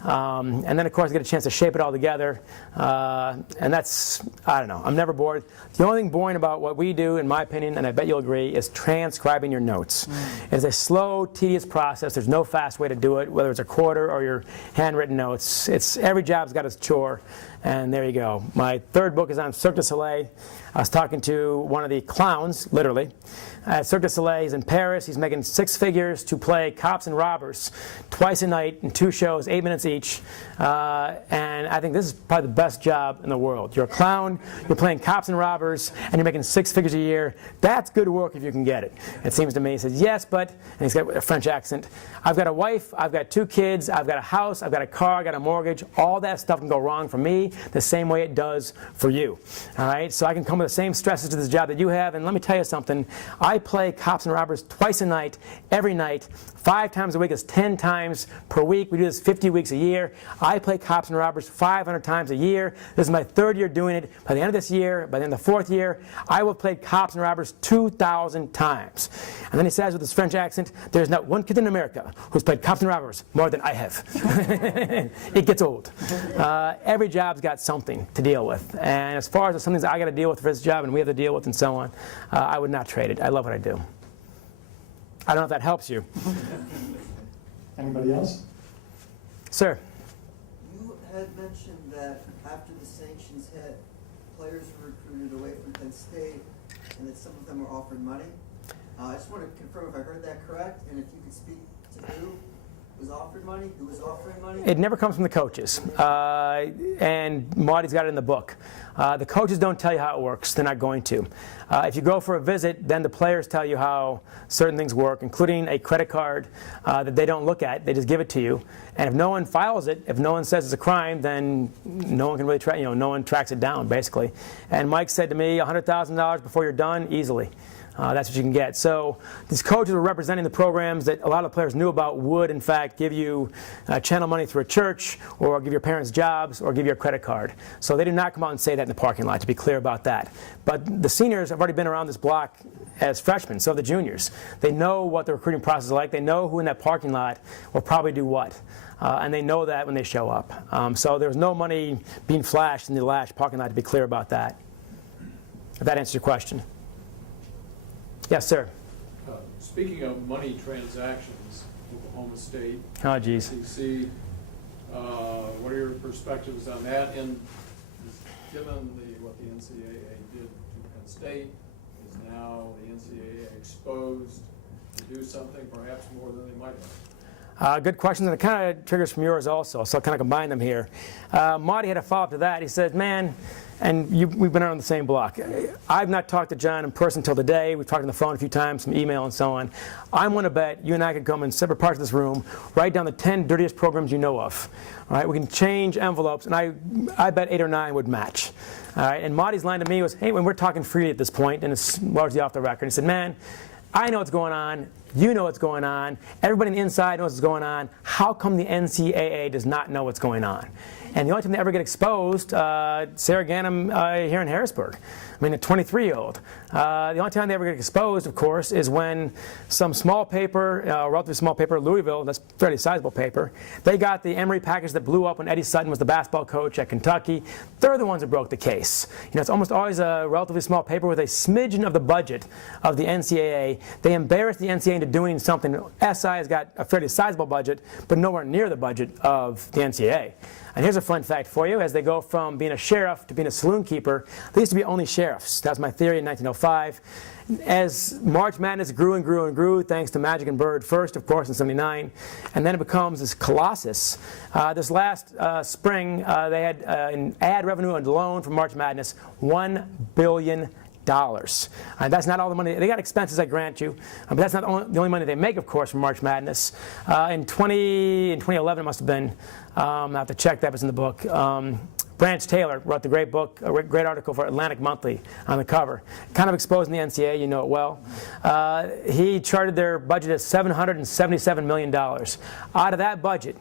And then, of course, I get a chance to shape it all together. And that's, I don't know, I'm never bored. The only thing boring about what we do, in my opinion, and I bet you'll agree, is transcribing your notes. It's a slow, tedious process. There's no fast way to do it, whether it's a quarter or your handwritten notes. Every job's got its chore, and there you go. My third book is on Cirque du Soleil. I was talking to one of the clowns, literally, at Cirque du Soleil. He's in Paris. He's making 6 figures to play cops and robbers twice a night in 2 shows, 8 minutes each. And I think this is probably the best job in the world. You're a clown, you're playing cops and robbers, and you're making 6 figures a year. That's good work if you can get it. It seems to me. He says, yes, but, and he's got a French accent, I've got a wife, I've got 2 kids, I've got a house, I've got a car, I've got a mortgage. All that stuff can go wrong for me the same way it does for you. All right? So I can come with the same stresses to this job that you have, and let me tell you something. I play cops and robbers twice a night, every night, 5 times a week. Is 10 times per week. We do this 50 weeks a year. I play cops and robbers 500 times a year. This is my 3rd year doing it. By the end of this year, by the end of the 4th year, I will play cops and robbers 2,000 times. And then he says with his French accent, there's not one kid in America who's played cops and robbers more than I have. It gets old. Every job's got something to deal with. And as far as some things I got to deal with for this job and we have to deal with and so on, I would not trade it. I love what I do. I don't know if that helps you. Anybody else? Sir. You had mentioned that after the sanctions hit, players were recruited away from Penn State and that some of them were offered money. I just want to confirm if I heard that correct, and if you could speak to who was offered money, who was offering money? It never comes from the coaches, and Marty's got it in the book. The coaches don't tell you how it works. They're not going to. If you go for a visit, then the players tell you how certain things work, including a credit card that they don't look at. They just give it to you. And if no one files it, if no one says it's a crime, then no one can really track. No one tracks it down, basically. And Mike said to me, $100,000 before you're done, easily. That's what you can get. So these coaches were representing the programs that a lot of the players knew about would, in fact, give you channel money through a church, or give your parents jobs, or give you a credit card. So they did not come out and say that in the parking lot, to be clear about that. But the seniors have already been around this block as freshmen, so have the juniors. They know what the recruiting process is like. They know who in that parking lot will probably do what. And they know that when they show up. So there's no money being flashed in the Lash parking lot, to be clear about that. If that answers your question. Yes, sir. Speaking of money transactions, Oklahoma State, Oh, geez. SEC, what are your perspectives on that? And given what the NCAA did to Penn State, is now the NCAA exposed to do something perhaps more than they might have? Good question, and it kind of triggers from yours also, so I'll kind of combine them here. Marty had a follow-up to that. He said, man, and we've been on the same block. I've not talked to John in person until today. We've talked on the phone a few times, some email and so on. I want to bet you and I could come in separate parts of this room, write down the 10 dirtiest programs you know of. All right, we can change envelopes, and I bet 8 or 9 would match. All right, and Marty's line to me was, hey, when we're talking freely at this point, and it's largely off the record, he said, man, I know what's going on. You know what's going on. Everybody on the inside knows what's going on. How come the NCAA does not know what's going on? And the only time they ever get exposed, Sarah Ganem here in Harrisburg. I mean, a 23-year-old. The only time they ever get exposed, of course, is when some small paper, relatively small paper, Louisville, that's a fairly sizable paper, they got the Emory package that blew up when Eddie Sutton was the basketball coach at Kentucky. They're the ones that broke the case. It's almost always a relatively small paper with a smidgen of the budget of the NCAA. They embarrassed the NCAA into doing something. SI has got a fairly sizable budget, but nowhere near the budget of the NCAA. And here's a fun fact for you. As they go from being a sheriff to being a saloon keeper, they used to be only sheriffs. That was my theory in 1905. As March Madness grew and grew and grew, thanks to Magic and Bird first, of course, in '79, and then it becomes this colossus. This last spring, they had an ad revenue alone from March Madness, $1 billion. That's not all the money. They got expenses, I grant you, but that's not the only money they make, of course, from March Madness. In 2011, it must have been. I have to check that was in the book. Branch Taylor wrote the great book, a great article for Atlantic Monthly on the cover, kind of exposing the NCAA, you know it well. He charted their budget at $777 million. Out of that budget,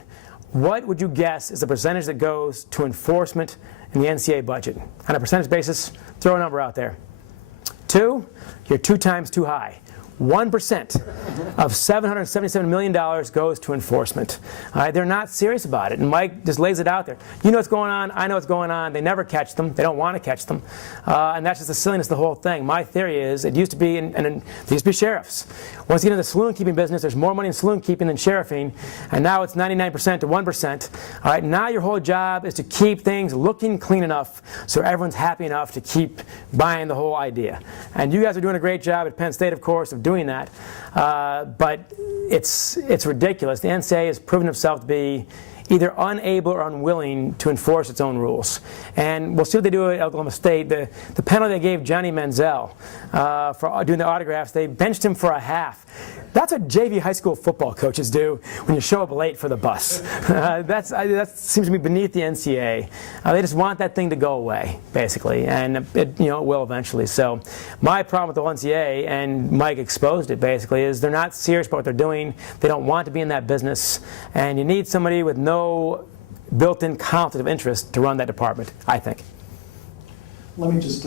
what would you guess is the percentage that goes to enforcement in the NCAA budget? On a percentage basis, throw a number out there. 2, you're 2 times too high. 1% of $777 million goes to enforcement. They're not serious about it, and Mike just lays it out there. You know what's going on, I know what's going on. They never catch them. They don't want to catch them, and that's just the silliness of the whole thing. My theory is it used to be, they used to be sheriffs. Once you get into the saloon keeping business, there's more money in saloon keeping than sheriffing, and now it's 99% to 1%. All right, now your whole job is to keep things looking clean enough so everyone's happy enough to keep buying the whole idea. And you guys are doing a great job at Penn State, of course, of doing that, but it's ridiculous. The NCAA has proven itself to be either unable or unwilling to enforce its own rules. And we'll see what they do at Oklahoma State. The penalty they gave Johnny Manziel for doing the autographs, they benched him for a half. That's what JV high school football coaches do when you show up late for the bus. That seems to be beneath the NCAA. They just want that thing to go away, basically, and it will eventually. So my problem with the NCAA, and Mike exposed it basically, is they're not serious about what they're doing. They don't want to be in that business, and you need somebody with no built-in conflict of interest to run that department, I think. Let me just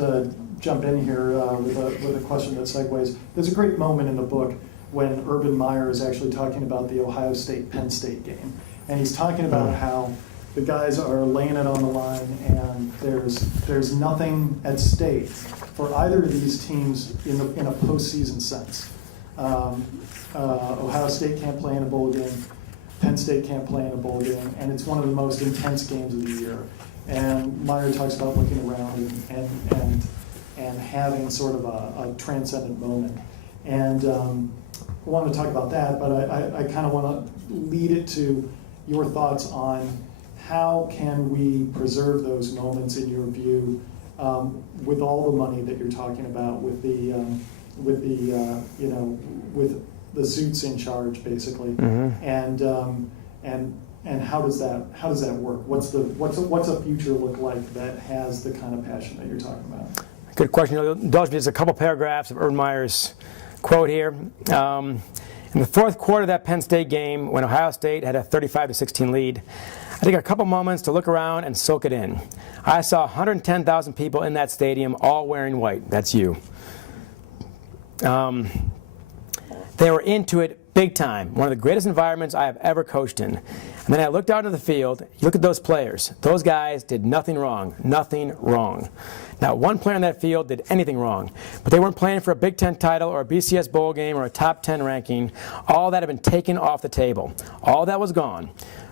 jump in here with a question that segues. There's a great moment in the book when Urban Meyer is actually talking about the Ohio State-Penn State game. And he's talking about how the guys are laying it on the line and there's nothing at stake for either of these teams in a postseason sense. Ohio State can't play in a bowl game. Penn State can't play in a bowl game. And it's one of the most intense games of the year. And Meyer talks about looking around and having sort of a transcendent moment. And I wanted to talk about that, but I kind of want to lead it to your thoughts on how can we preserve those moments in your view with all the money that you're talking about, with the with the suits in charge basically, and how does that work? What's a future look like that has the kind of passion that you're talking about? Good question. Indulge me, there's a couple paragraphs of Urban Meyer's quote here. In the fourth quarter of that Penn State game, when Ohio State had a 35-16 lead, I took a couple moments to look around and soak it in. I saw 110,000 people in that stadium, all wearing white. That's you. They were into it big time. One of the greatest environments I have ever coached in. And then I looked out into the field. You look at those players. Those guys did nothing wrong. Nothing wrong. Not one player on that field did anything wrong. But they weren't playing for a Big Ten title or a BCS bowl game or a top 10 ranking. All that had been taken off the table. All that was gone.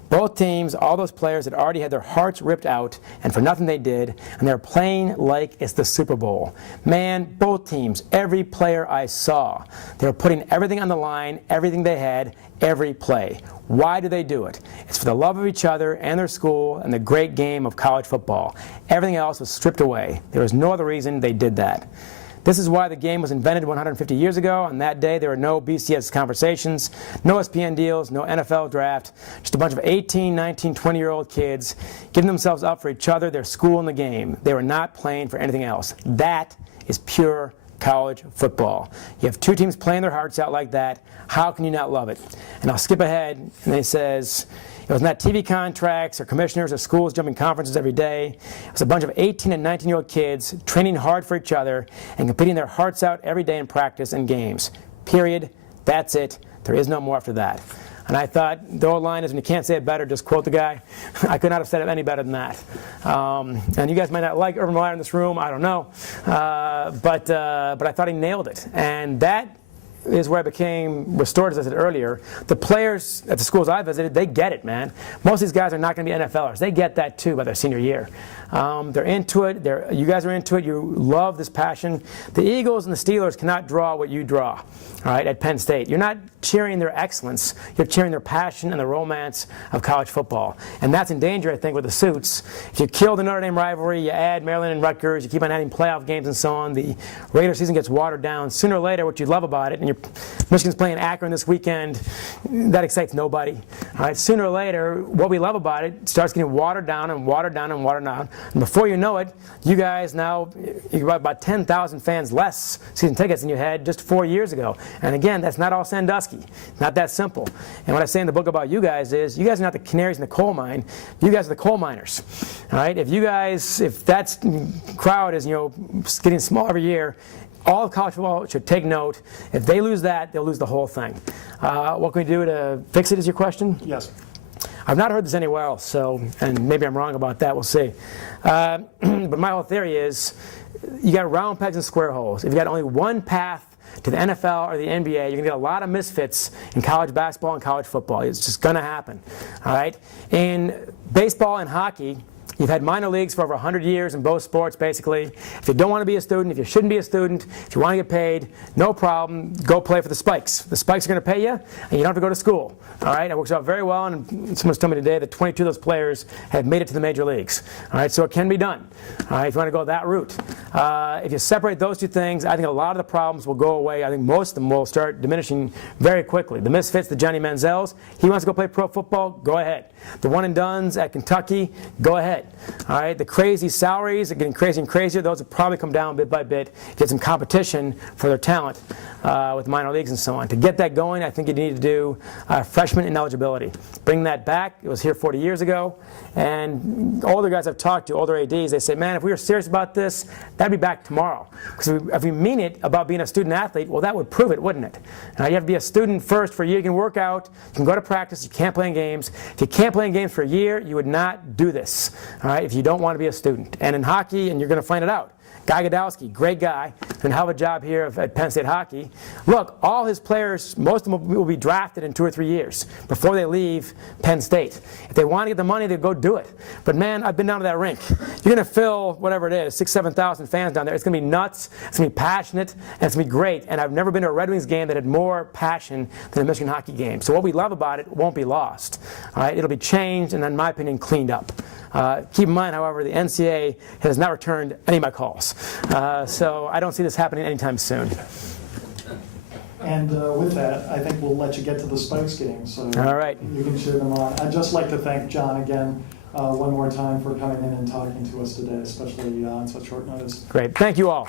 Both teams, all those players had already had their hearts ripped out, and for nothing they did, and they were playing like it's the Super Bowl. Man, both teams, every player I saw, they were putting everything on the line, everything they had, every play. Why do they do it? It's for the love of each other and their school and the great game of college football. Everything else was stripped away. There was no other reason they did that. This is why the game was invented 150 years ago. On that day, there were no BCS conversations, no ESPN deals, no NFL draft, just a bunch of 18, 19, 20-year-old kids giving themselves up for each other, their school, and the game. They were not playing for anything else. That is pure college football. You have two teams playing their hearts out like that. How can you not love it? And I'll skip ahead, and it says, it was not TV contracts or commissioners or schools jumping conferences every day. It was a bunch of 18 and 19-year-old kids training hard for each other and competing their hearts out every day in practice and games. Period. That's it. There is no more after that. And I thought the old line is, when you can't say it better, just quote the guy. I could not have said it any better than that. And you guys might not like Urban Meyer in this room. I don't know. But I thought he nailed it. And that is where I became restored, as I said earlier. The players at the schools I visited, they get it, man. Most of these guys are not going to be NFLers. They get that, too, by their senior year. They're into it. You guys are into it. You love this passion. The Eagles and the Steelers cannot draw what you draw, all right, at Penn State. You're not cheering their excellence. You're cheering their passion and the romance of college football. And that's in danger, I think, with the suits. If you kill the Notre Dame rivalry, you add Maryland and Rutgers, you keep on adding playoff games and so on, the regular season gets watered down. Sooner or later, what you love about it, and Michigan's playing Akron this weekend, that excites nobody. All right, sooner or later, what we love about it starts getting watered down and watered down and watered down. And before you know it, you guys now, you got about 10,000 fans less season tickets than you had just 4 years ago. And again, that's not all Sandusky. Not that simple. And what I say in the book about you guys is, you guys are not the canaries in the coal mine. You guys are the coal miners. All right, if that crowd is getting smaller every year, all of college football should take note. If they lose that, they'll lose the whole thing. What can we do to fix it is your question? Yes. I've not heard this anywhere else, and maybe I'm wrong about that, we'll see. But my whole theory is, you got round pegs and square holes. If you got only one path to the NFL or the NBA, you're going to get a lot of misfits in college basketball and college football. It's just going to happen, all right? In baseball and hockey, you've had minor leagues for over 100 years in both sports, basically. If you don't want to be a student, if you shouldn't be a student, if you want to get paid, no problem, go play for the Spikes. The Spikes are going to pay you, and you don't have to go to school. All right, it works out very well, and someone's told me today that 22 of those players have made it to the major leagues. All right, so it can be done. All right, if you want to go that route. If you separate those two things, I think a lot of the problems will go away. I think most of them will start diminishing very quickly. The misfits, the Johnny Manziels, he wants to go play pro football, go ahead. The one and dones at Kentucky, go ahead. All right, the crazy salaries are getting crazier and crazier. Those will probably come down bit by bit, get some competition for their talent with minor leagues and so on. To get that going, I think you need to do freshman ineligibility. Bring that back. It was here 40 years ago. And older guys I've talked to, older ADs, they say, man, if we were serious about this, that'd be back tomorrow. Because if we mean it about being a student athlete, well, that would prove it, wouldn't it? You have to be a student first for a year. You can work out, you can go to practice, you can't play in games. If you can't play in games for a year, you would not do this, all right, if you don't want to be a student. And in hockey, and you're going to find it out, Guy Godowski, great guy, and hell of a job here at Penn State Hockey. Look, all his players, most of them will be drafted in 2 or 3 years before they leave Penn State. If they want to get the money, they go do it. But man, I've been down to that rink. You're going to fill whatever it is, 6,000, 7,000 fans down there. It's going to be nuts. It's going to be passionate, and it's going to be great. And I've never been to a Red Wings game that had more passion than a Michigan hockey game. So what we love about it won't be lost. All right, it'll be changed and, in my opinion, cleaned up. Keep in mind, however, the NCAA has not returned any of my calls. So I don't see this happening anytime soon. And with that, I think we'll let you get to the Spikes game, so All right. you can cheer them on. I'd just like to thank John again one more time for coming in and talking to us today, especially on such short notice. Great. Thank you all.